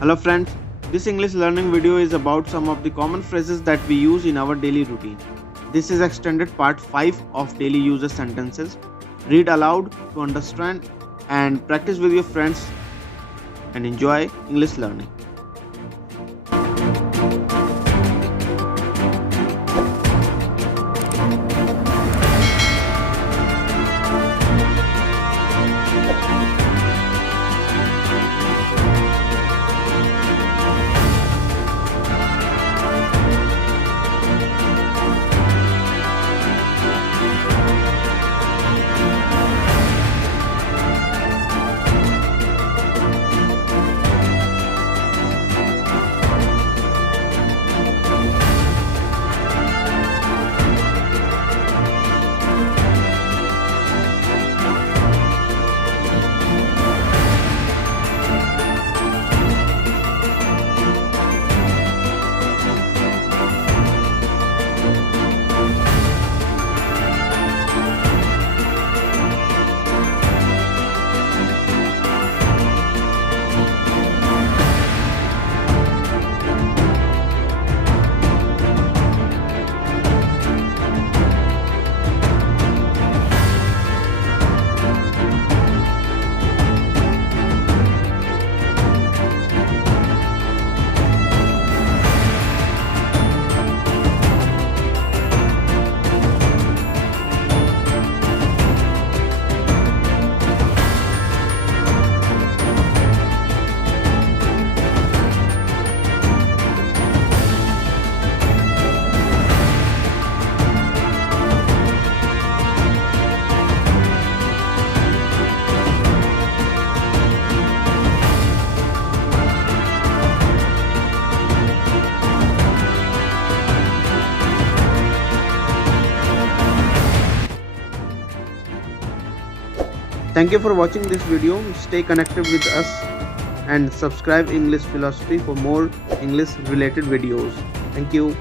Hello friends, this English learning video is about some of the common phrases that we use in our daily routine. This is extended part 5 of daily user sentences. Read aloud to understand and practice with your friends and enjoy English learning. Thank you for watching this video. Stay connected with us and subscribe English Philosophy for more English related videos. Thank you.